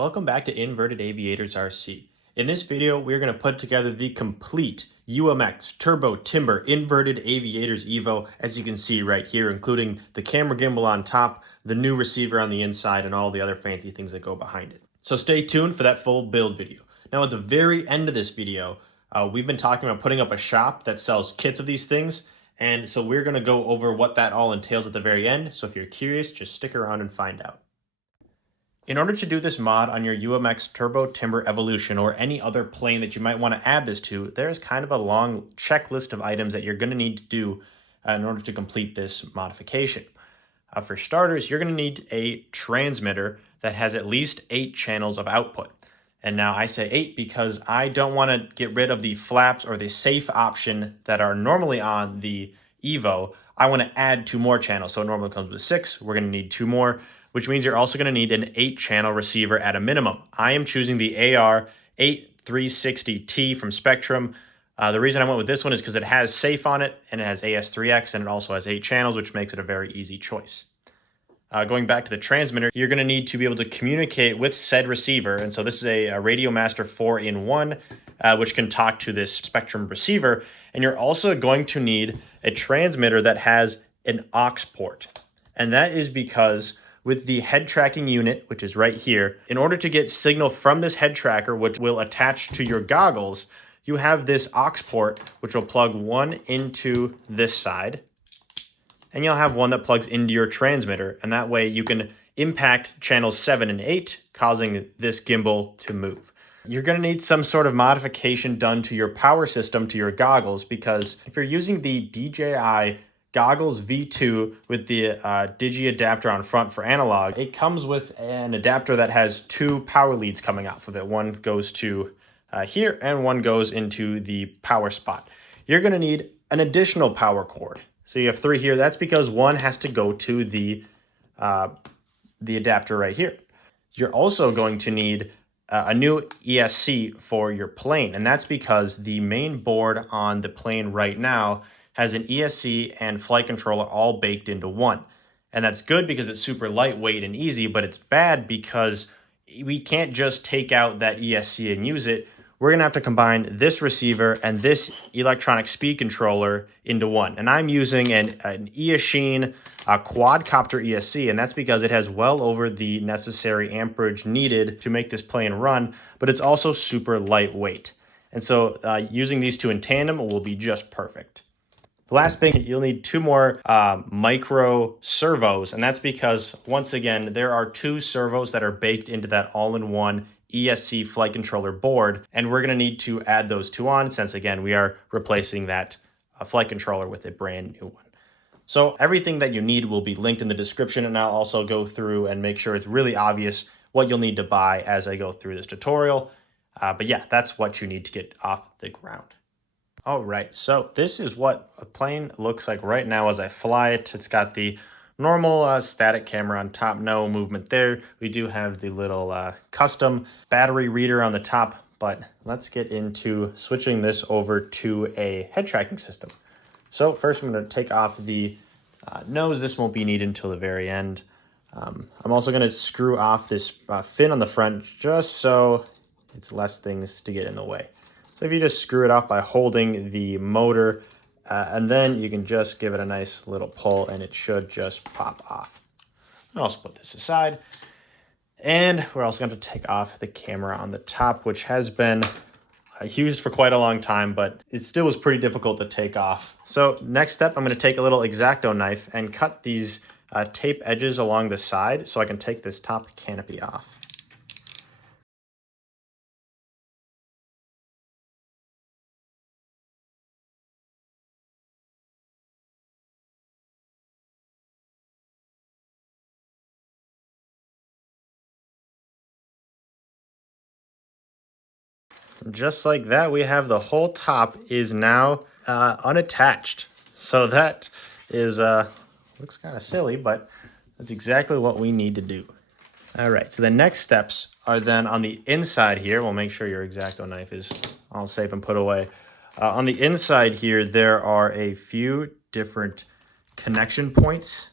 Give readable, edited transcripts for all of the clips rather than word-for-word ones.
Welcome back to Inverted Aviators RC. In this video, we're going to put together the complete UMX Turbo Timber Inverted Aviators Evo, as you can see right here, including the camera gimbal on top, the new receiver on the inside, and all the other fancy things that go behind it. So stay tuned for that full build video. Now at the very end of this video, we've been talking about putting up a shop that sells kits of these things, and so we're going to go over what that all entails at the very end. So if you're curious, just stick around and find out. In order to do this mod on your UMX Turbo Timber Evolution or any other plane that you might want to add this to, there's kind of a long checklist of items that you're going to need to do in order to complete this modification. For starters, you're going to need a transmitter that has at least 8 channels of output. And now I say 8 because I don't want to get rid of the flaps or the safe option that are normally on the Evo. I want to add 2 more channels. So it normally comes with 6. We're going to need 2 more, which means you're also going to need an 8-channel receiver at a minimum. I am choosing the AR8360T from Spectrum. The reason I went with this one is because it has safe on it, and it has AS3X, and it also has 8 channels, which makes it a very easy choice. Going back to the transmitter, you're going to need to be able to communicate with said receiver, and so this is a Radio Master 4-in-1, which can talk to this Spectrum receiver, and you're also going to need a transmitter that has an aux port, and that is because with the head tracking unit, which is right here, in order to get signal from this head tracker, which will attach to your goggles, you have this aux port, which will plug one into this side, and you'll have one that plugs into your transmitter, and that way you can impact channels 7 and 8, causing this gimbal to move. You're going to need some sort of modification done to your power system, to your goggles, because if you're using the DJI Goggles V2 with the Digi adapter on front for analog, it comes with an adapter that has 2 power leads coming off of it. One goes to here and one goes into the power spot. You're going to need an additional power cord. So you have 3 here. That's because one has to go to the adapter right here. You're also going to need a new ESC for your plane, and that's because the main board on the plane right now has an ESC and flight controller all baked into one. And that's good because it's super lightweight and easy, but it's bad because we can't just take out that ESC and use it. We're gonna have to combine this receiver and this electronic speed controller into one. And I'm using an ESC quadcopter ESC, and that's because it has well over the necessary amperage needed to make this plane run, but it's also super lightweight. And so using these two in tandem will be just perfect. The last thing, you'll need 2 more micro servos, and that's because, once again, there are 2 servos that are baked into that all-in-one ESC flight controller board, and we're going to need to add those 2 on since, again, we are replacing that flight controller with a brand new one. So everything that you need will be linked in the description, and I'll also go through and make sure it's really obvious what you'll need to buy as I go through this tutorial. But yeah, that's what you need to get off the ground. All right, so this is what a plane looks like right now as I fly it. It's got the normal static camera on top, no movement there. We do have the little custom battery reader on the top, but let's get into switching this over to a head tracking system. So first I'm going to take off the nose. This won't be needed until the very end. I'm also going to screw off this fin on the front just so it's less things to get in the way. So if you just screw it off by holding the motor, and then you can just give it a nice little pull and it should just pop off. I'll also put this aside. And we're also going to take off the camera on the top, which has been used for quite a long time, but it still was pretty difficult to take off. So next step, I'm going to take a little X-Acto knife and cut these tape edges along the side so I can take this top canopy off. Just like that, we have the whole top is now unattached. So that is, looks kind of silly, but that's exactly what we need to do. All right, so the next steps are then on the inside here. We'll make sure your X-Acto knife is all safe and put away. On the inside here, there are a few different connection points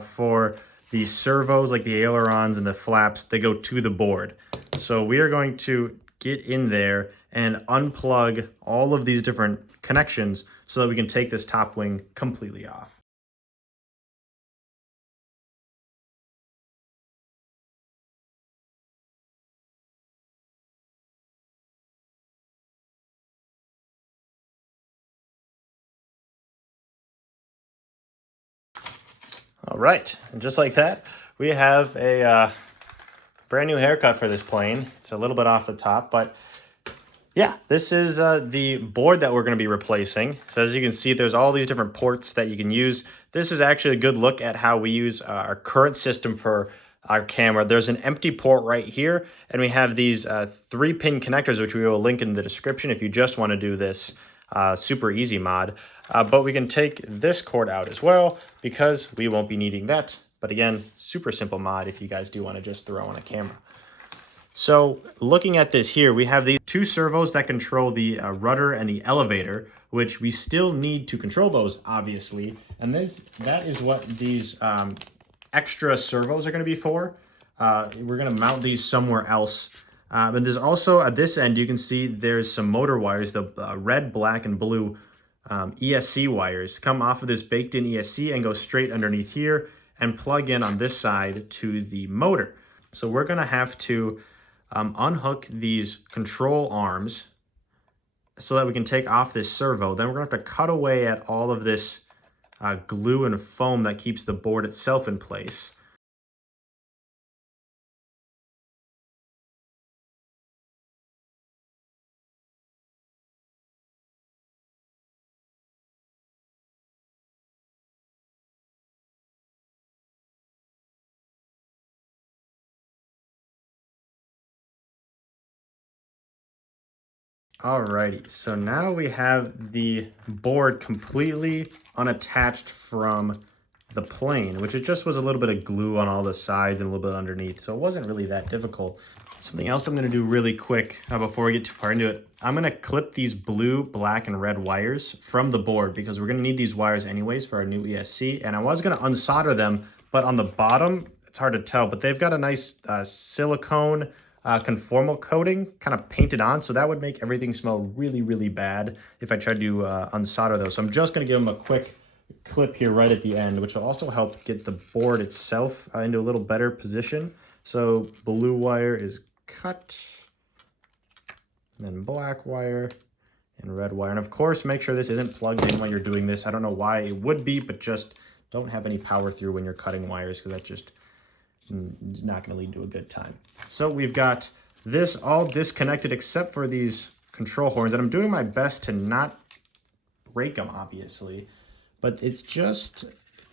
for the servos, like the ailerons and the flaps, they go to the board. So we are going to get in there and unplug all of these different connections so that we can take this top wing completely off. All right, and just like that, we have a brand new haircut for this plane. It's a little bit off the top, but yeah, this is the board that we're going to be replacing. So as you can see, there's all these different ports that you can use. This is actually a good look at how we use our current system for our camera. There's an empty port right here, and we have these 3-pin connectors, which we will link in the description if you just want to do this super easy mod. But we can take this cord out as well because we won't be needing that. But again, super simple mod if you guys do want to just throw on a camera. So looking at this here, we have these 2 servos that control the rudder and the elevator, which we still need to control those, obviously. And that is what these extra servos are going to be for. We're going to mount these somewhere else. And there's also, at this end, you can see there's some motor wires, the red, black, and blue ESC wires come off of this baked-in ESC and go straight underneath here and plug in on this side to the motor. So we're going to have to unhook these control arms so that we can take off this servo. Then we're going to have to cut away at all of this glue and foam that keeps the board itself in place. Alrighty, so now we have the board completely unattached from the plane, which it just was a little bit of glue on all the sides and a little bit underneath, so it wasn't really that difficult. Something else I'm going to do really quick before we get too far into it, I'm going to clip these blue, black, and red wires from the board because we're going to need these wires anyways for our new ESC, and I was going to unsolder them, but on the bottom, it's hard to tell, but they've got a nice silicone conformal coating kind of painted on, so that would make everything smell really, really bad if I tried to unsolder those. So I'm just going to give them a quick clip here right at the end, which will also help get the board itself into a little better position. So blue wire is cut, and then black wire and red wire. And of course, make sure this isn't plugged in while you're doing this. I don't know why it would be, but just don't have any power through when you're cutting wires because that just is not going to lead to a good time. So we've got this all disconnected except for these control horns, and I'm doing my best to not break them, obviously, but it's just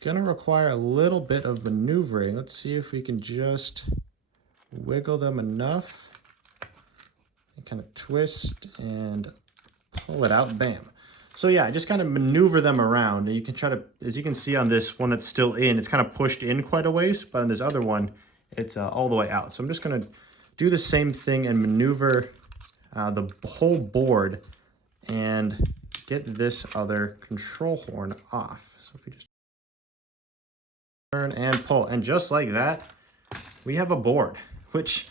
going to require a little bit of maneuvering. Let's see if we can just wiggle them enough and kind of twist and pull it out. Bam. So yeah, I just kind of maneuver them around, and you can try to, as you can see on this one that's still in, it's kind of pushed in quite a ways, but on this other one, it's all the way out. So I'm just going to do the same thing and maneuver the whole board and get this other control horn off. So if we just turn and pull, and just like that, we have a board, which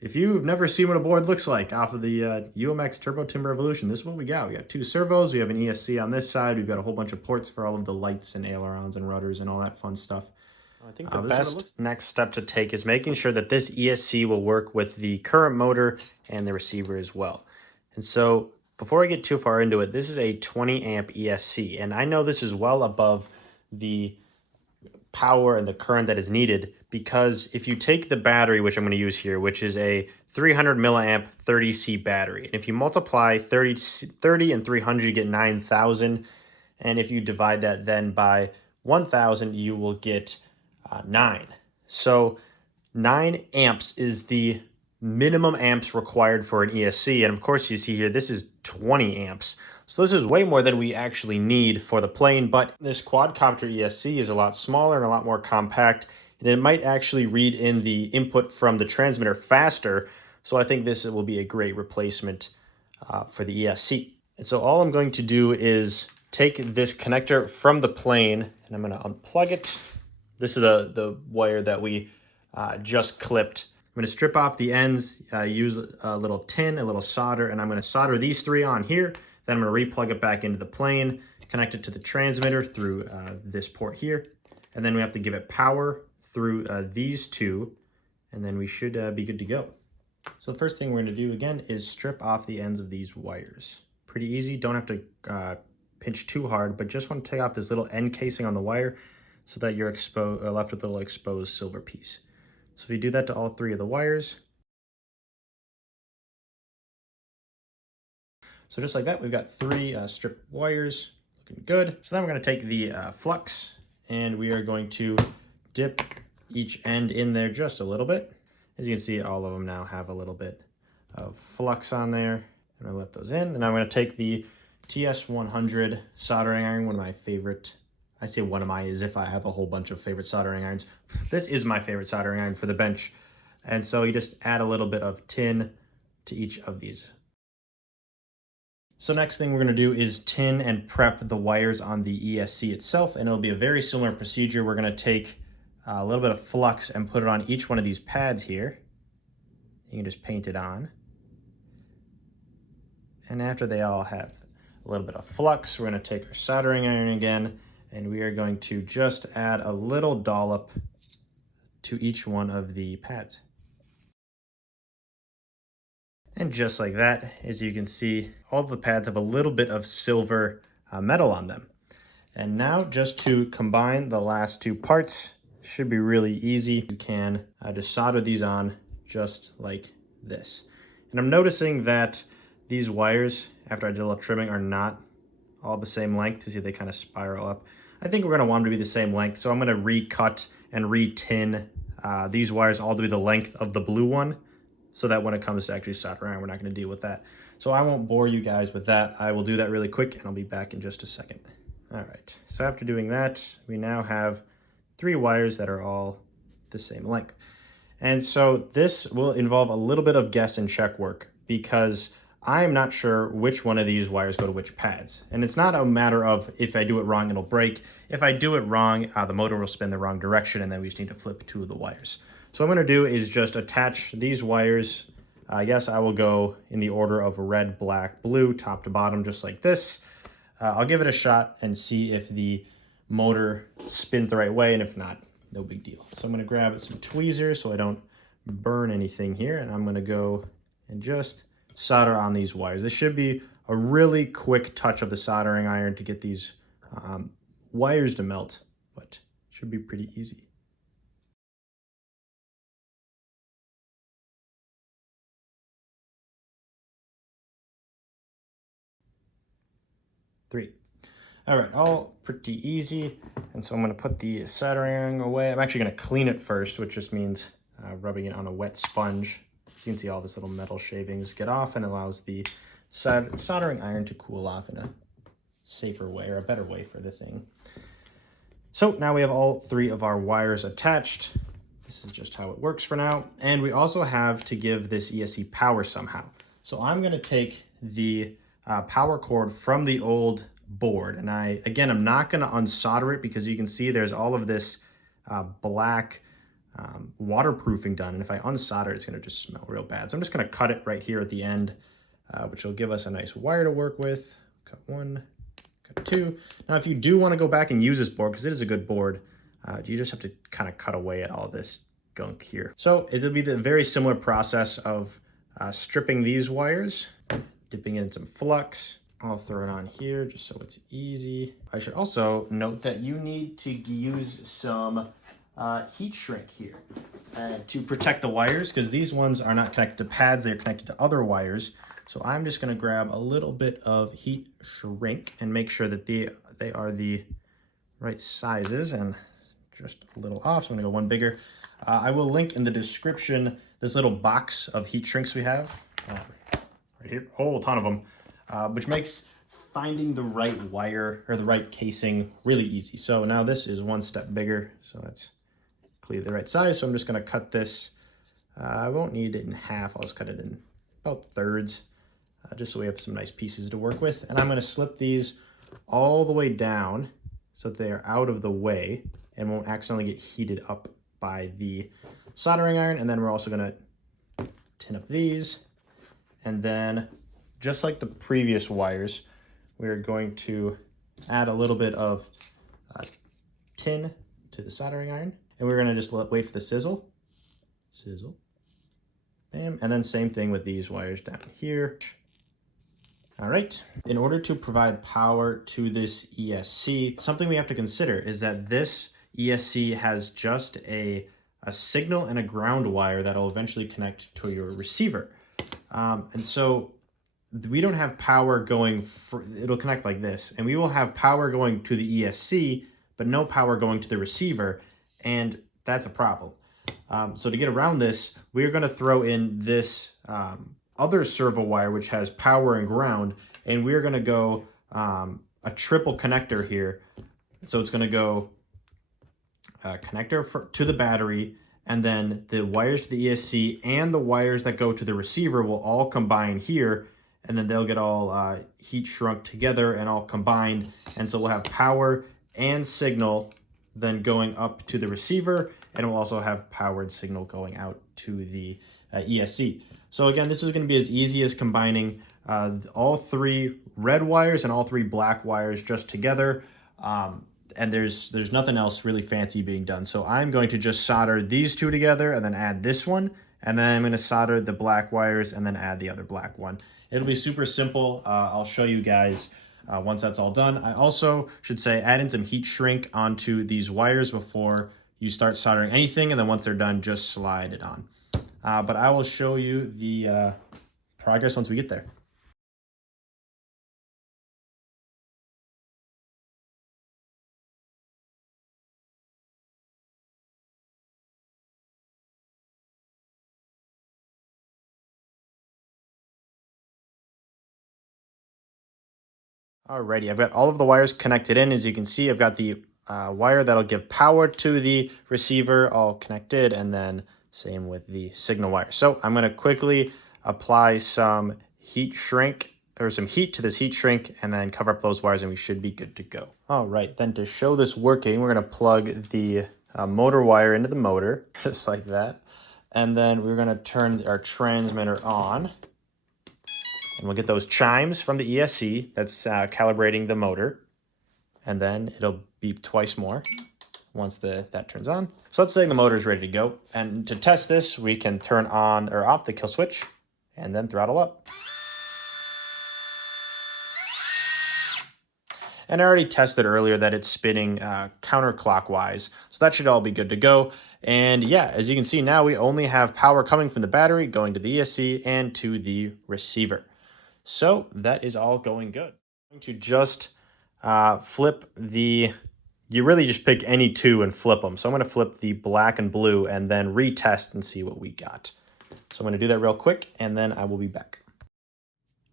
if you've never seen what a board looks like off of the UMX Turbo Timber Evolution, this is what we got. We got 2 servos, we have an ESC on this side, we've got a whole bunch of ports for all of the lights and ailerons and rudders and all that fun stuff. I think the best next step to take is making sure that this ESC will work with the current motor and the receiver as well. And so before I get too far into it, this is a 20 amp ESC, and I know this is well above the power and the current that is needed, because if you take the battery, which I'm going to use here, which is a 300 milliamp 30C battery, and if you multiply 30 and 300, you get 9,000, and if you divide that then by 1,000, you will get 9. So 9 amps is the minimum amps required for an ESC, and of course you see here this is 20 amps. So this is way more than we actually need for the plane, but this quadcopter ESC is a lot smaller and a lot more compact, and it might actually read in the input from the transmitter faster, so I think this will be a great replacement for the ESC. And so all I'm going to do is take this connector from the plane, and I'm going to unplug it, This is the wire that we just clipped. I'm going to strip off the ends, use a little tin, a little solder, and I'm going to solder these three on here. Then I'm going to replug it back into the plane, connect it to the transmitter through this port here. And then we have to give it power through these two, and then we should be good to go. So the first thing we're going to do again is strip off the ends of these wires. Pretty easy, don't have to pinch too hard, but just want to take off this little end casing on the wire so that you're left with a little exposed silver piece. So if you do that to all three of the wires. So just like that, we've got three stripped wires, looking good. So then we're going to take the flux and we are going to dip each end in there just a little bit. As you can see, all of them now have a little bit of flux on there. I'm gonna let those in, and I'm gonna take the TS100 soldering iron, one of my favorite. I say one of my as if I have a whole bunch of favorite soldering irons. This is my favorite soldering iron for the bench. And so you just add a little bit of tin to each of these. So next thing we're gonna do is tin and prep the wires on the ESC itself, and it'll be a very similar procedure. We're gonna take a little bit of flux and put it on each one of these pads here. You can just paint it on. And after they all have a little bit of flux, we're going to take our soldering iron again, and we are going to just add a little dollop to each one of the pads. And just like that, as you can see, all the pads have a little bit of silver metal on them. And now just to combine the last two parts, should be really easy. You can just solder these on just like this. And I'm noticing that these wires, after I did a little trimming, are not all the same length. You see they kind of spiral up. I think we're going to want them to be the same length, so I'm going to recut and re-tin these wires all to be the length of the blue one, so that when it comes to actually soldering, we're not going to deal with that. So I won't bore you guys with that. I will do that really quick, and I'll be back in just a second. All right, so after doing that, we now have three wires that are all the same length. And so this will involve a little bit of guess and check work, because I'm not sure which one of these wires go to which pads. And it's not a matter of if I do it wrong, it'll break. If I do it wrong, the motor will spin the wrong direction, and then we just need to flip two of the wires. So what I'm gonna do is just attach these wires. I guess I will go in the order of red, black, blue, top to bottom, just like this. I'll give it a shot and see if the motor spins the right way, and if not, no big deal. So I'm gonna grab some tweezers so I don't burn anything here, and I'm gonna go and just solder on these wires. This should be a really quick touch of the soldering iron to get these wires to melt, but it should be pretty easy. Three. All right, all pretty easy. And so I'm gonna put the soldering iron away. I'm actually gonna clean it first, which just means rubbing it on a wet sponge. So you can see all this little metal shavings get off, and allows the soldering iron to cool off in a safer way, or a better way for the thing. So now we have all three of our wires attached. This is just how it works for now. And we also have to give this ESC power somehow. So I'm gonna take the power cord from the old board, and I'm not gonna unsolder it, because you can see there's all of this black waterproofing done, and if I unsolder it, it's going to just smell real bad. So I'm just going to cut it right here at the end, which will give us a nice wire to work with. Cut one, cut two. Now if you do want to go back and use this board, because it is a good board, you just have to kind of cut away at all this gunk here. So it'll be the very similar process of stripping these wires, dipping in some flux. I'll throw it on here just so it's easy. I should also note that you need to use some heat shrink here to protect the wires, because these ones are not connected to pads, they're connected to other wires. So I'm just going to grab a little bit of heat shrink and make sure that they are the right sizes, and just a little off, so I'm going to go one bigger. I will link in the description this little box of heat shrinks we have right here, a whole ton of them, which makes finding the right wire or the right casing really easy. So now this is one step bigger, so that's clearly the right size. So I'm just going to cut this. I won't need it in half. I'll just cut it in about thirds, just so we have some nice pieces to work with. And I'm going to slip these all the way down so that they're out of the way. and won't accidentally get heated up by the soldering iron. And then we're also going to tin up these. And then just like the previous wires, we're going to add a little bit of tin to the soldering iron. And we're going to just wait for the sizzle. Sizzle. Bam. And then same thing with these wires down here. All right. In order to provide power to this ESC, something we have to consider is that this ESC has just a signal and a ground wire that will eventually connect to your receiver. And so we don't have power going, it'll connect like this, and we will have power going to the ESC, but no power going to the receiver, and that's a problem. So to get around this, we're going to throw in this other servo wire, which has power and ground, and we're going to go a triple connector here. So it's going to go connector to the battery, and then the wires to the ESC and the wires that go to the receiver will all combine here, and then they'll get all heat shrunk together and all combined. And so we'll have power and signal then going up to the receiver, and we'll also have power and signal going out to the ESC. So again, this is going to be as easy as combining all three red wires and all three black wires just together. And there's nothing else really fancy being done. So I'm going to just solder these two together and then add this one. And then I'm going to solder the black wires and then add the other black one. It'll be super simple. I'll show you guys once that's all done. I also should say add in some heat shrink onto these wires before you start soldering anything. And then once they're done, just slide it on. But I will show you the progress once we get there. Alrighty, I've got all of the wires connected in. As you can see, I've got the wire that'll give power to the receiver all connected, and then same with the signal wire. So I'm going to quickly apply some heat shrink or some heat to this heat shrink and then cover up those wires, and we should be good to go. All right, then to show this working, we're going to plug the motor wire into the motor, just like that. And then we're going to turn our transmitter on. And we'll get those chimes from the ESC that's calibrating the motor. And then it'll beep twice more once that turns on. So let's say the motor is ready to go. And to test this, we can turn on or off the kill switch and then throttle up. And I already tested earlier that it's spinning counterclockwise. So that should all be good to go. And yeah, as you can see now, we only have power coming from the battery, going to the ESC and to the receiver. So that is all going good. I'm going to just flip the, you really just pick any two and flip them. So I'm going to flip the black and blue and then retest and see what we got. So I'm going to do that real quick and then I will be back.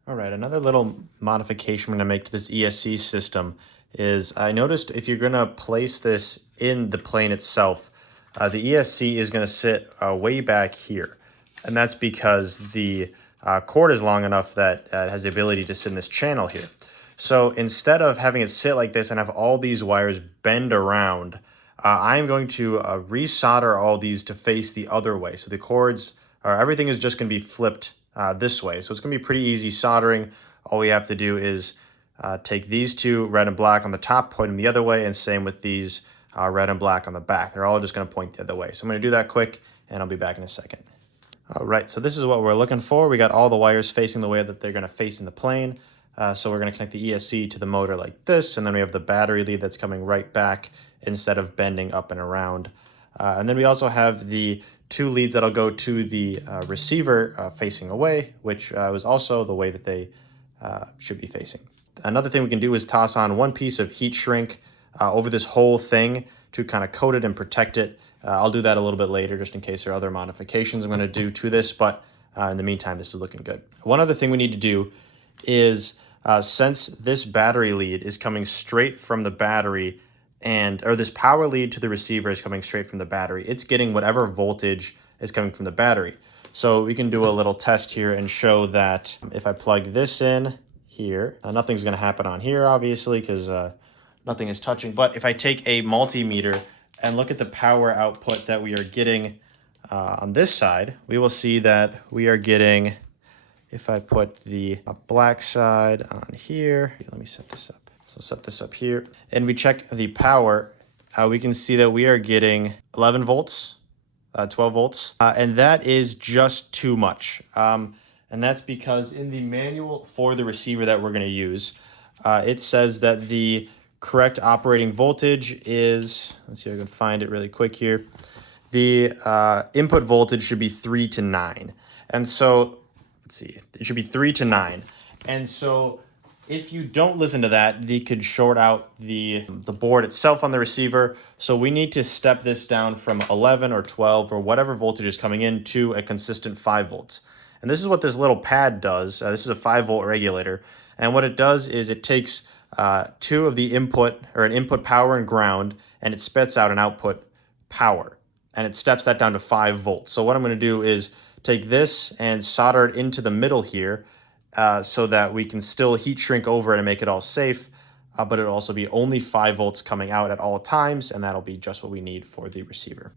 All right, another little modification I'm going to make to this ESC system is I noticed if you're going to place this in the plane itself, the ESC is going to sit way back here. And that's because the cord is long enough that it has the ability to sit in this channel here. So instead of having it sit like this and have all these wires bend around, I'm going to resolder all these to face the other way. So the cords, everything is just going to be flipped this way. So it's going to be pretty easy soldering. All we have to do is take these two red and black on the top, point them the other way, and same with these red and black on the back. They're all just going to point the other way. So I'm going to do that quick, and I'll be back in a second. All right, so this is what we're looking for. We got all the wires facing the way that they're going to face in the plane. So we're going to connect the ESC to the motor like this, and then we have the battery lead that's coming right back instead of bending up and around. And then we also have the two leads that'll go to the receiver facing away, which was also the way that they should be facing. Another thing we can do is toss on one piece of heat shrink over this whole thing to kind of coat it and protect it. I'll do that a little bit later just in case there are other modifications I'm going to do to this, but in the meantime, this is looking good. One other thing we need to do is since this battery lead is coming straight from the battery or this power lead to the receiver is coming straight from the battery, it's getting whatever voltage is coming from the battery. So we can do a little test here and show that if I plug this in here, nothing's going to happen on here, obviously, because nothing is touching. But if I take a multimeter and look at the power output that we are getting on this side, we will see that we are getting, if I put the black side on here, let me set this up. So set this up here, and we check the power, we can see that we are getting 11 volts, 12 volts, and that is just too much. And that's because in the manual for the receiver that we're going to use, it says that the correct operating voltage is, let's see if I can find it really quick here. The input voltage should be 3 to 9. And so, let's see, it should be 3 to 9. And so if you don't listen to that, they could short out the board itself on the receiver. So we need to step this down from 11 or 12 or whatever voltage is coming in to a consistent 5 volts. And this is what this little pad does. This is a 5-volt regulator. And what it does is it takes 2 of the input, or an input power and ground, and it spits out an output power. And it steps that down to 5 volts. So what I'm going to do is take this and solder it into the middle here so that we can still heat shrink over it and make it all safe, but it'll also be only 5 volts coming out at all times, and that'll be just what we need for the receiver.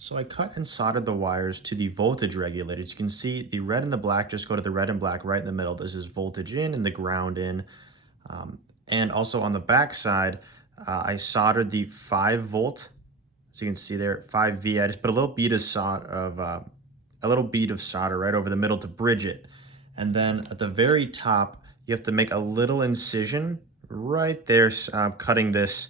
So I cut and soldered the wires to the voltage regulator. As you can see, the red and the black just go to the red and black right in the middle. This is voltage in and the ground in. And also on the back side, I soldered the 5 volt. So you can see there, 5V. I just put a little bead of solder, right over the middle to bridge it. And then at the very top, you have to make a little incision right there, cutting this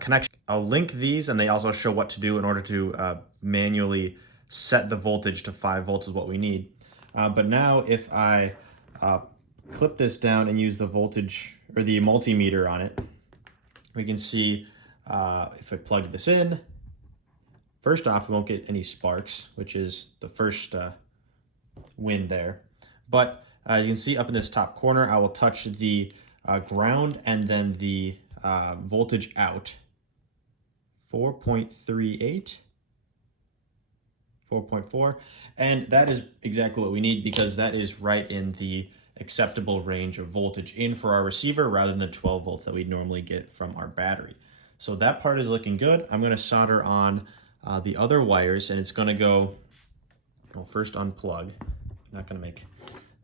connection. I'll link these, and they also show what to do in order to manually set the voltage to 5 volts is what we need. But now if I clip this down and use the voltage or the multimeter on it, we can see if I plug this in, first off, we won't get any sparks, which is the first win there. But you can see up in this top corner, I will touch the ground and then the voltage out. 4.38, 4.4, and that is exactly what we need because that is right in the acceptable range of voltage in for our receiver rather than the 12 volts that we'd normally get from our battery. So that part is looking good. I'm going to solder on the other wires, and it's going to go, well, first unplug. I'm not going to make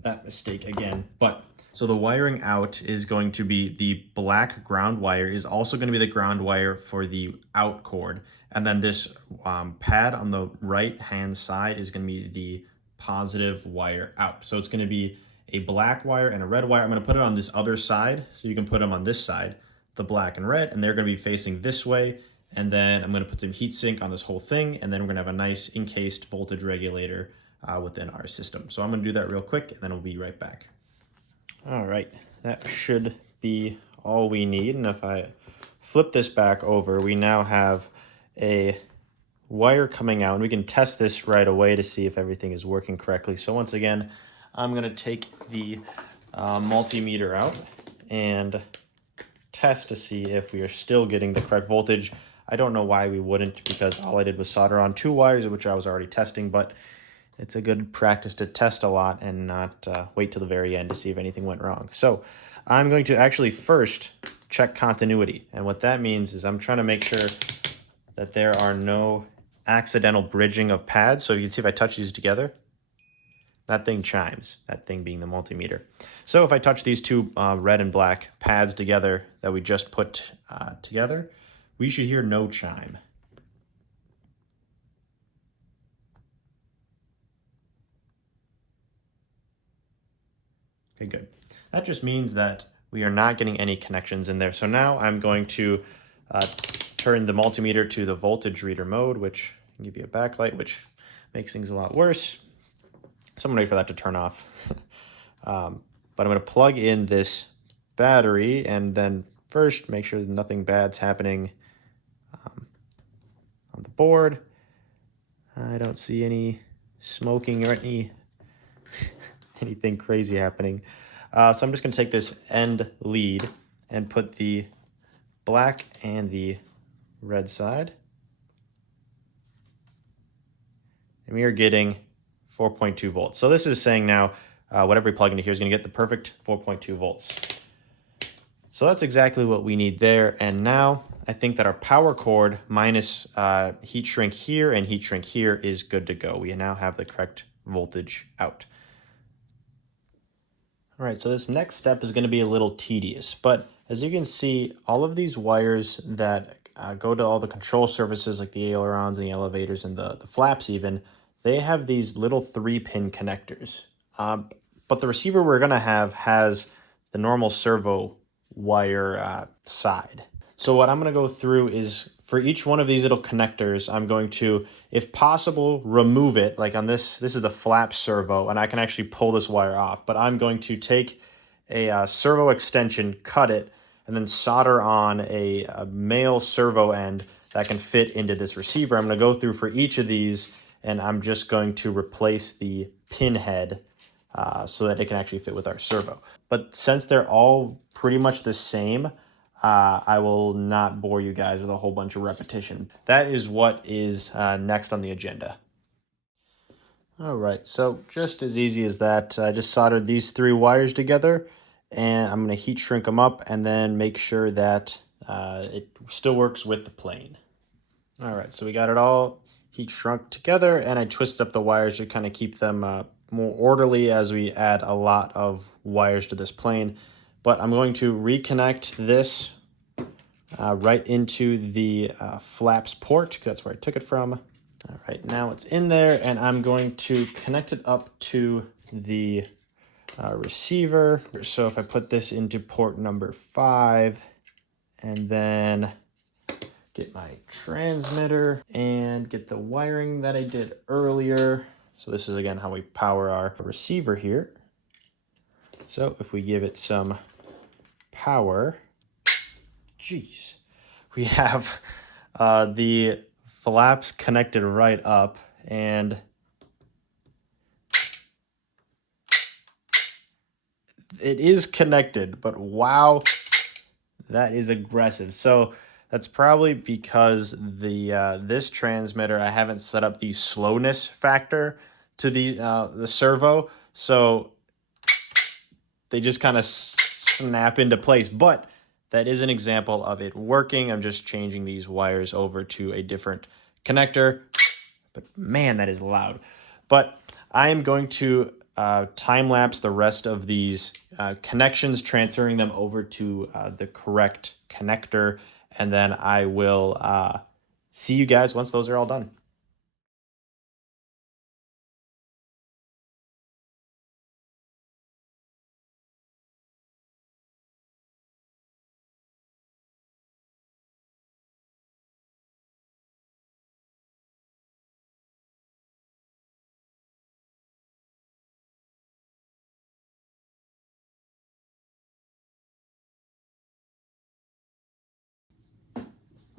that mistake again, but so the wiring out is going to be the black ground wire is also going to be the ground wire for the out cord. And then this pad on the right hand side is going to be the positive wire out. So it's going to be a black wire and a red wire. I'm going to put it on this other side. So you can put them on this side, the black and red, and they're going to be facing this way. And then I'm going to put some heat sink on this whole thing. And then we're going to have a nice encased voltage regulator within our system. So I'm going to do that real quick, and then we'll be right back. All right, that should be all we need. And if I flip this back over, we now have a wire coming out, and we can test this right away to see if everything is working correctly. So once again, I'm going to take the multimeter out and test to see if we are still getting the correct voltage. I don't know why we wouldn't, because all I did was solder on 2 wires, which I was already testing, but it's a good practice to test a lot and not wait till the very end to see if anything went wrong. So I'm going to actually first check continuity. And what that means is I'm trying to make sure that there are no accidental bridging of pads. So you can see if I touch these together, that thing chimes, that thing being the multimeter. So if I touch these 2 red and black pads together that we just put together, we should hear no chime. Okay, good. That just means that we are not getting any connections in there. So now I'm going to turn the multimeter to the voltage reader mode, which can give you a backlight, which makes things a lot worse. So I'm ready for that to turn off. But I'm going to plug in this battery and then first make sure that nothing bad's happening on the board. I don't see any smoking or anything crazy happening. So I'm just going to take this end lead and put the black and the red side. And we are getting 4.2 volts. So this is saying now whatever we plug into here is going to get the perfect 4.2 volts. So that's exactly what we need there. And now I think that our power cord minus heat shrink here and heat shrink here is good to go. We now have the correct voltage out. All right, so this next step is going to be a little tedious, but as you can see, all of these wires that go to all the control surfaces like the ailerons and the elevators and the flaps even, they have these little 3-pin connectors. But the receiver we're going to have has the normal servo wire side. So what I'm going to go through is for each one of these little connectors, I'm going to, if possible, remove it. Like on this is the flap servo, and I can actually pull this wire off. But I'm going to take a servo extension, cut it, and then solder on a male servo end that can fit into this receiver. I'm going to go through for each of these, and I'm just going to replace the pin head so that it can actually fit with our servo. But since they're all pretty much the same, I will not bore you guys with a whole bunch of repetition. That is what is next on the agenda. All right, so just as easy as that, I just soldered these 3 wires together, and I'm going to heat shrink them up and then make sure that it still works with the plane. All right, so we got it all heat shrunk together, and I twisted up the wires to kind of keep them more orderly as we add a lot of wires to this plane. But I'm going to reconnect this right into the flaps port, because that's where I took it from. All right, now it's in there, and I'm going to connect it up to the receiver. So if I put this into port number 5, and then get my transmitter and get the wiring that I did earlier. So this is again how we power our receiver here. So if we give it some power, geez, we have the flaps connected right up, and it is connected, but wow, that is aggressive. So that's probably because the this transmitter, I haven't set up the slowness factor to the servo, so they just kind of snap into place. But that is an example of it working. I'm just changing these wires over to a different connector. But man, that is loud. But I am going to time-lapse the rest of these connections, transferring them over to the correct connector, and then I will see you guys once those are all done.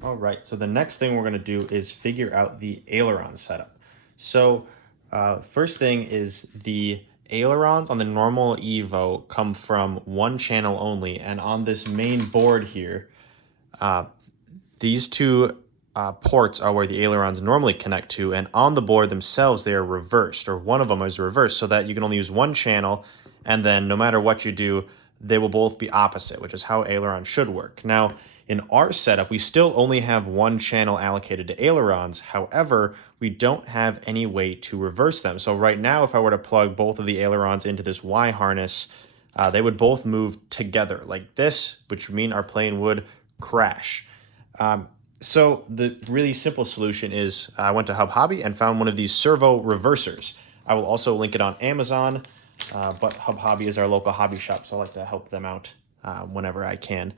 All right, so the next thing we're going to do is figure out the aileron setup. So first thing is the ailerons on the normal Evo come from one channel only, and on this main board here, these 2 ports are where the ailerons normally connect to, and on the board themselves they are reversed, or one of them is reversed, so that you can only use one channel, and then no matter what you do, they will both be opposite, which is how aileron should work. Now, in our setup, we still only have one channel allocated to ailerons. However, we don't have any way to reverse them. So right now, if I were to plug both of the ailerons into this Y harness, they would both move together like this, which would mean our plane would crash. So the really simple solution is I went to Hub Hobby and found one of these Servo Reversers. I will also link it on Amazon, but Hub Hobby is our local hobby shop, so I like to help them out whenever I can.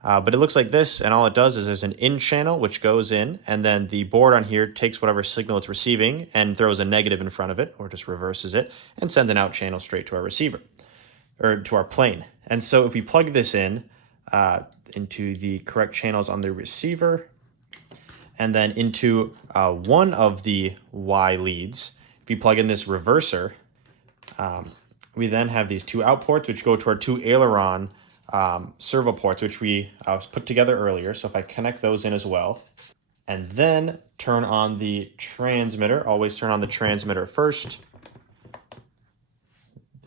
But it looks like this, and all it does is there's an in channel which goes in, and then the board on here takes whatever signal it's receiving and throws a negative in front of it, or just reverses it, and sends an out channel straight to our receiver, or to our plane. And so if we plug this in into the correct channels on the receiver, and then into one of the Y leads, if you plug in this reverser, we then have these 2 out ports which go to our 2 aileron servo ports, which we put together earlier. So if I connect those in as well, and then turn on the transmitter, always turn on the transmitter first.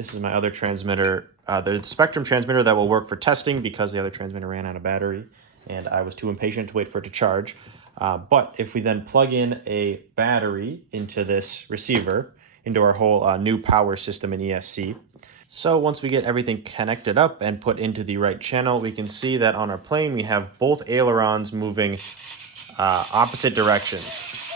This is my other transmitter, the Spectrum transmitter that will work for testing because the other transmitter ran out of battery and I was too impatient to wait for it to charge. But if we then plug in a battery into this receiver, into our whole new power system in ESC, so once we get everything connected up and put into the right channel, we can see that on our plane we have both ailerons moving opposite directions,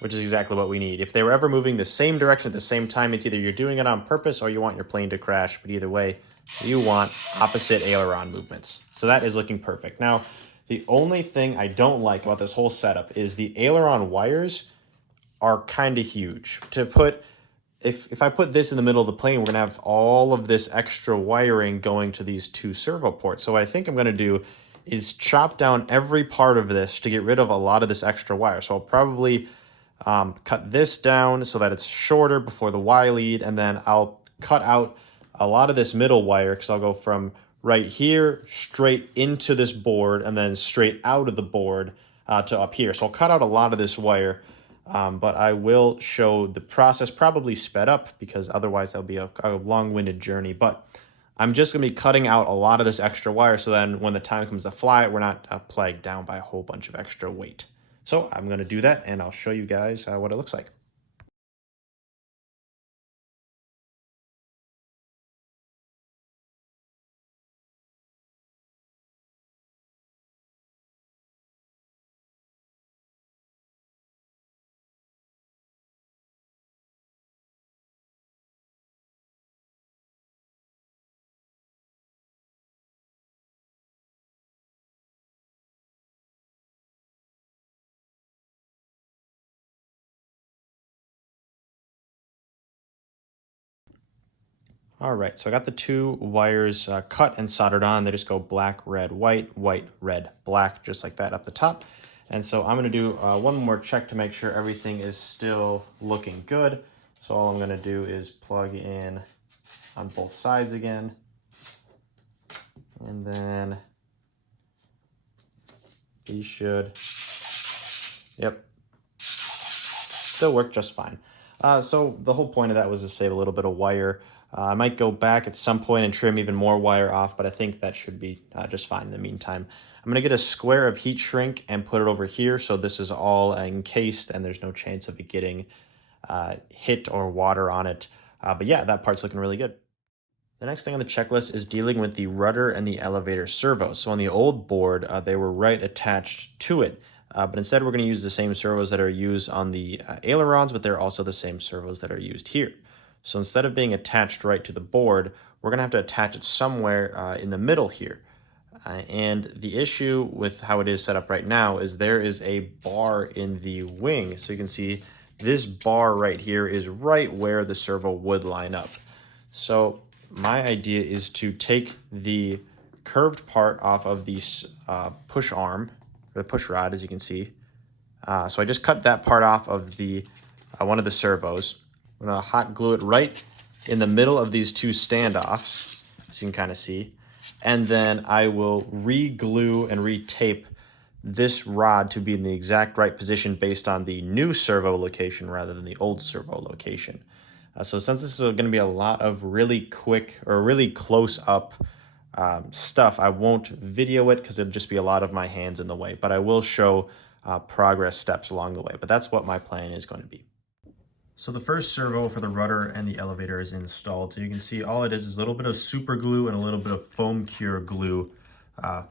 which is exactly what we need. If they were ever moving the same direction at the same time, it's either you're doing it on purpose or you want your plane to crash, but either way, you want opposite aileron movements. So that is looking perfect. Now, the only thing I don't like about this whole setup is the aileron wires are kind of huge. If I put this in the middle of the plane, we're gonna have all of this extra wiring going to these two servo ports. So what I think I'm gonna do is chop down every part of this to get rid of a lot of this extra wire. So I'll probably cut this down so that it's shorter before the Y lead, and then I'll cut out a lot of this middle wire because I'll go from right here straight into this board and then straight out of the board to up here. So I'll cut out a lot of this wire, but I will show the process probably sped up because otherwise that'll be a long-winded journey. But I'm just gonna be cutting out a lot of this extra wire so then when the time comes to fly it, we're not plagued down by a whole bunch of extra weight. So I'm gonna do that and I'll show you guys what it looks like. All right, so I got the two wires cut and soldered on. They just go black, red, white, red, black, just like that up the top. And so I'm gonna do one more check to make sure everything is still looking good. So all I'm gonna do is plug in on both sides again. And then these should, yep, still work just fine. So the whole point of that was to save a little bit of wire. I might go back at some point and trim even more wire off, but I think that should be just fine in the meantime. I'm gonna get a square of heat shrink and put it over here so this is all encased and there's no chance of it getting hit or water on it. But yeah, that part's looking really good. The next thing on the checklist is dealing with the rudder and the elevator servos. So on the old board, they were right attached to it. But instead we're going to use the same servos that are used on the ailerons, but they're also the same servos that are used here. So instead of being attached right to the board, we're going to have to attach it somewhere in the middle here. And the issue with how it is set up right now is there is a bar in the wing. So you can see this bar right here is right where the servo would line up. So my idea is to take the curved part off of the push arm, or the push rod, as you can see. So I just cut that part off of the one of the servos. I'm gonna hot glue it right in the middle of these two standoffs, so you can kind of see. And then I will re-glue and re-tape this rod to be in the exact right position based on the new servo location rather than the old servo location. So since this is going to be a lot of really quick or really close up stuff, I won't video it because it'll just be a lot of my hands in the way, but I will show progress steps along the way. But that's what my plan is going to be. So the first servo for the rudder and the elevator is installed. So you can see all it is a little bit of super glue and a little bit of foam cure glue,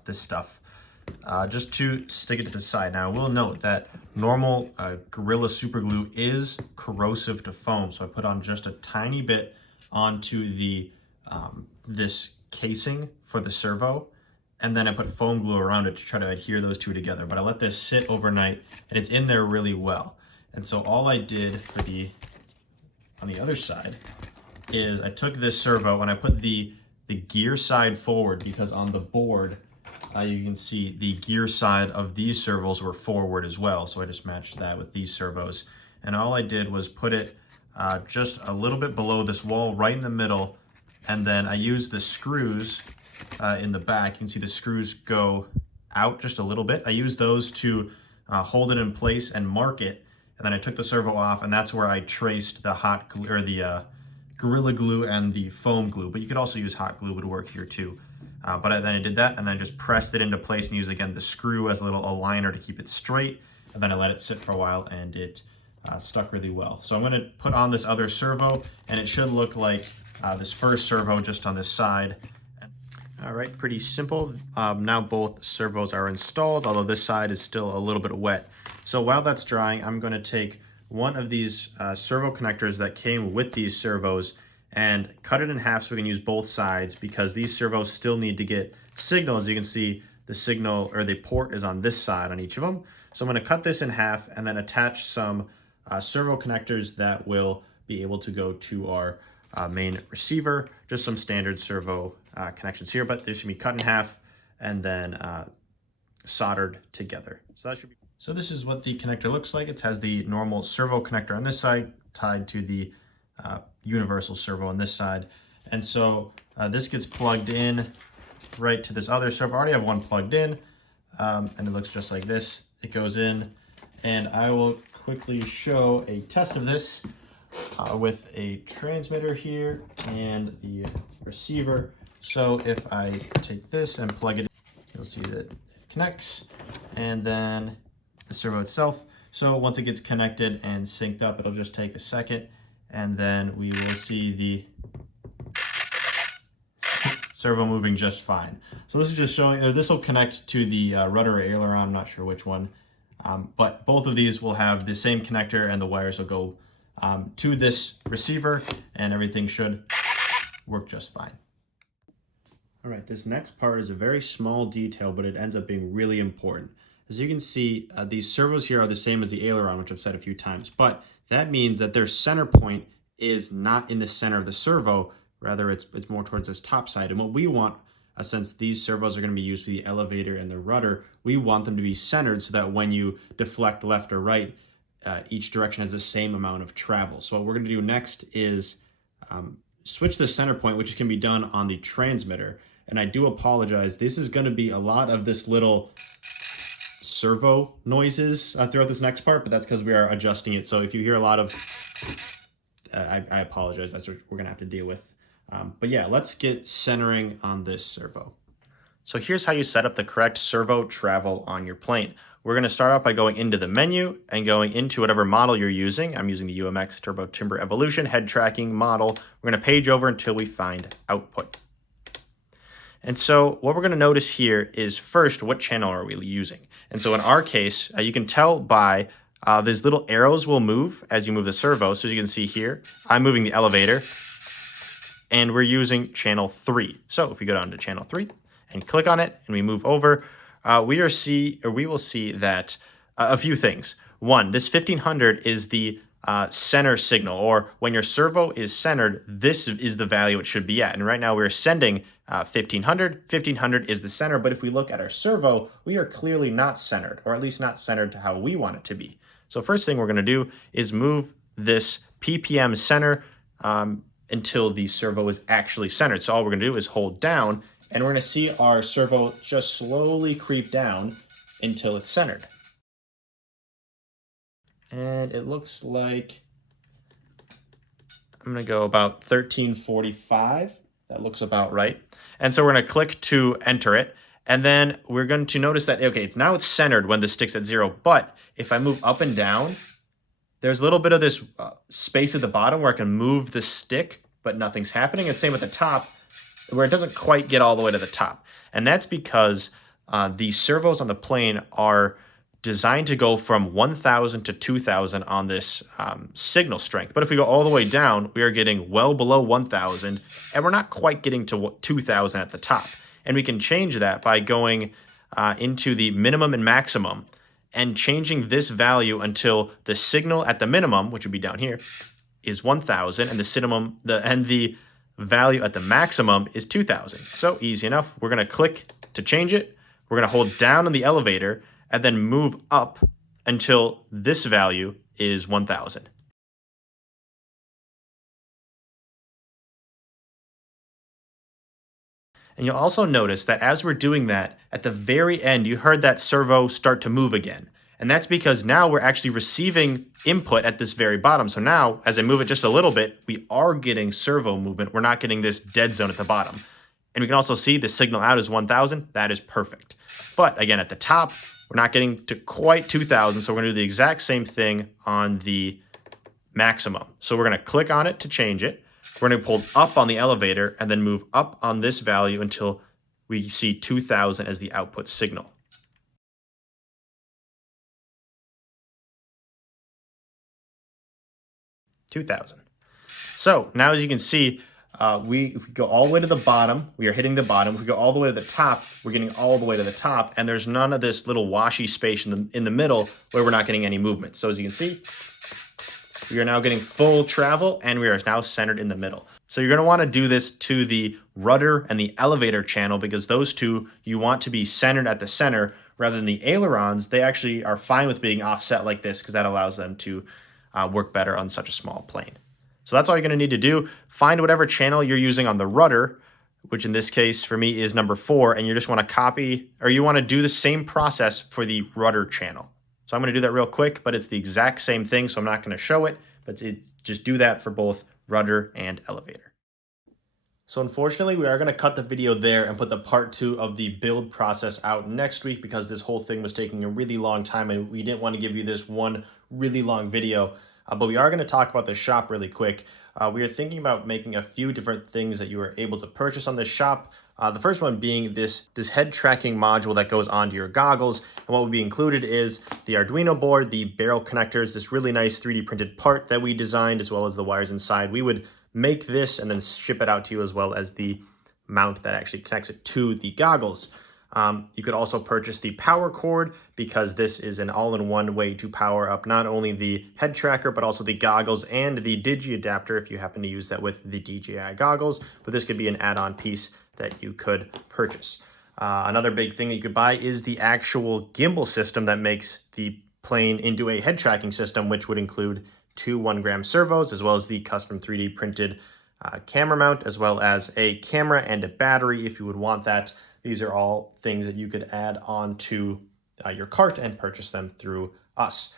this stuff. Just to stick it to the side. Now I will note that normal Gorilla super glue is corrosive to foam, so I put on just a tiny bit onto the this casing for the servo, and then I put foam glue around it to try to adhere those two together. But I let this sit overnight and it's in there really well. And so all I did for on the other side is I took this servo and I put the gear side forward, because on the board you can see the gear side of these servos were forward as well. So I just matched that with these servos. And all I did was put it just a little bit below this wall right in the middle. And then I used the screws in the back. You can see the screws go out just a little bit. I used those to hold it in place and mark it. And then I took the servo off, and that's where I traced the hot glue, or the Gorilla Glue and the foam glue, but you could also use hot glue, would work here too. But then I did that, and I just pressed it into place and used, again, the screw as a little aligner to keep it straight. And then I let it sit for a while, and it stuck really well. So I'm going to put on this other servo, and it should look like this first servo just on this side. All right, pretty simple. Now both servos are installed, although this side is still a little bit wet. So while that's drying, I'm going to take one of these servo connectors that came with these servos and cut it in half so we can use both sides, because these servos still need to get signal. As you can see, the signal, or the port, is on this side on each of them. So I'm going to cut this in half and then attach some servo connectors that will be able to go to our main receiver. Just some standard servo connections here, but they should be cut in half and then soldered together. So that should be. So this is what the connector looks like. It has the normal servo connector on this side tied to the universal servo on this side. And so this gets plugged in right to this other servo. I already have one plugged in, and it looks just like this. It goes in, and I will quickly show a test of this with a transmitter here and the receiver. So if I take this and plug it in, you'll see that it connects, and then the servo itself. So once it gets connected and synced up, it'll just take a second, and then we will see the servo moving just fine. So this is just showing, this will connect to the rudder or aileron, I'm not sure which one, but both of these will have the same connector, and the wires will go to this receiver, and everything should work just fine. All right, this next part is a very small detail, but it ends up being really important. As you can see, these servos here are the same as the aileron, which I've said a few times, but that means that their center point is not in the center of the servo, rather it's more towards this top side. And what we want, since these servos are going to be used for the elevator and the rudder, we want them to be centered so that when you deflect left or right, each direction has the same amount of travel. So what we're going to do next is switch the center point, which can be done on the transmitter. And I do apologize, this is going to be a lot of this little servo noises throughout this next part, but that's because we are adjusting it. So if you hear a lot of, I apologize, that's what we're going to have to deal with. But yeah, let's get centering on this servo. So here's how you set up the correct servo travel on your plane. We're going to start out by going into the menu and going into whatever model you're using. I'm using the UMX Turbo Timber Evolution head tracking model. We're going to page over until we find output. And so what we're going to notice here is, first, what channel are we using? And so in our case, you can tell by these little arrows will move as you move the servo. So as you can see here, I'm moving the elevator, and we're using channel 3. So if we go down to channel 3 and click on it and we move over, we will see that a few things. One, this 1500 is the center signal, or when your servo is centered, this is the value it should be at. And right now we're sending 1500. 1500 is the center, but if we look at our servo, we are clearly not centered, or at least not centered to how we want it to be. So first thing we're going to do is move this PPM center until the servo is actually centered. So all we're going to do is hold down, and we're going to see our servo just slowly creep down until it's centered. And it looks like I'm going to go about 1345. That looks about right. And so we're going to click to enter it. And then we're going to notice that, okay, it's centered when the stick's at 0. But if I move up and down, there's a little bit of this space at the bottom where I can move the stick, but nothing's happening. And same at the top, where it doesn't quite get all the way to the top. And that's because the servos on the plane are designed to go from 1,000 to 2,000 on this signal strength. But if we go all the way down, we are getting well below 1,000, and we're not quite getting to 2,000 at the top. And we can change that by going into the minimum and maximum and changing this value until the signal at the minimum, which would be down here, is 1,000, and the value at the maximum is 2,000. So easy enough. We're going to click to change it. We're going to hold down on the elevator and then move up until this value is 1,000. And you'll also notice that as we're doing that, at the very end, you heard that servo start to move again. And that's because now we're actually receiving input at this very bottom. So now, as I move it just a little bit, we are getting servo movement. We're not getting this dead zone at the bottom. And we can also see the signal out is 1000. That is perfect. But again, at the top, we're not getting to quite 2000. So we're going to do the exact same thing on the maximum. So we're going to click on it to change it. We're going to pull up on the elevator and then move up on this value until we see 2000 as the output signal. So now, as you can see, if we go all the way to the bottom, we are hitting the bottom. If we go all the way to the top, we're getting all the way to the top, and there's none of this little washy space in the middle where we're not getting any movement. So as you can see, we are now getting full travel, and we are now centered in the middle. So you're going to want to do this to the rudder and the elevator channel, because those two, you want to be centered at the center rather than the ailerons. They actually are fine with being offset like this because that allows them to work better on such a small plane. So that's all you're going to need to do. Find whatever channel you're using on the rudder, which in this case for me is number 4, and you just want to copy, or you want to do the same process for the rudder channel. So I'm going to do that real quick, but it's the exact same thing, so I'm not going to show it, but just do that for both rudder and elevator. So unfortunately, we are going to cut the video there and put the part 2 of the build process out next week, because this whole thing was taking a really long time and we didn't want to give you this one really long video. But we are going to talk about the shop really quick. We are thinking about making a few different things that you are able to purchase on this shop. The first one being this head tracking module that goes onto your goggles. And what would be included is the Arduino board, the barrel connectors, this really nice 3D printed part that we designed, as well as the wires inside. We would make this and then ship it out to you, as well as the mount that actually connects it to the goggles. You could also purchase the power cord, because this is an all-in-one way to power up not only the head tracker, but also the goggles and the Digi adapter if you happen to use that with the DJI goggles. But this could be an add-on piece that you could purchase. Another big thing that you could buy is the actual gimbal system that makes the plane into a head tracking system, which would include 2 1-gram servos, as well as the custom 3D printed camera mount, as well as a camera and a battery if you would want that. These are all things that you could add on to your cart and purchase them through us.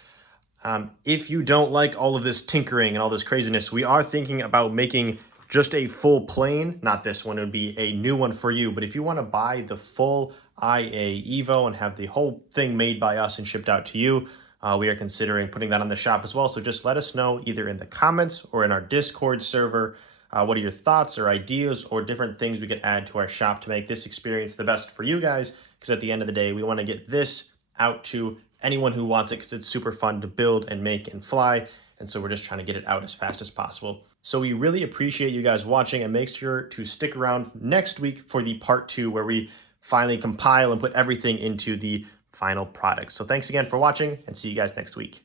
If you don't like all of this tinkering and all this craziness, we are thinking about making just a full plane. Not this one, it would be a new one for you. But if you want to buy the full IA Evo and have the whole thing made by us and shipped out to you, we are considering putting that on the shop as well. So just let us know either in the comments or in our Discord server. What are your thoughts or ideas or different things we could add to our shop to make this experience the best for you guys? Because at the end of the day, we want to get this out to anyone who wants it, because it's super fun to build and make and fly. And so we're just trying to get it out as fast as possible. So we really appreciate you guys watching, and make sure to stick around next week for the part 2, where we finally compile and put everything into the final product. So thanks again for watching, and see you guys next week.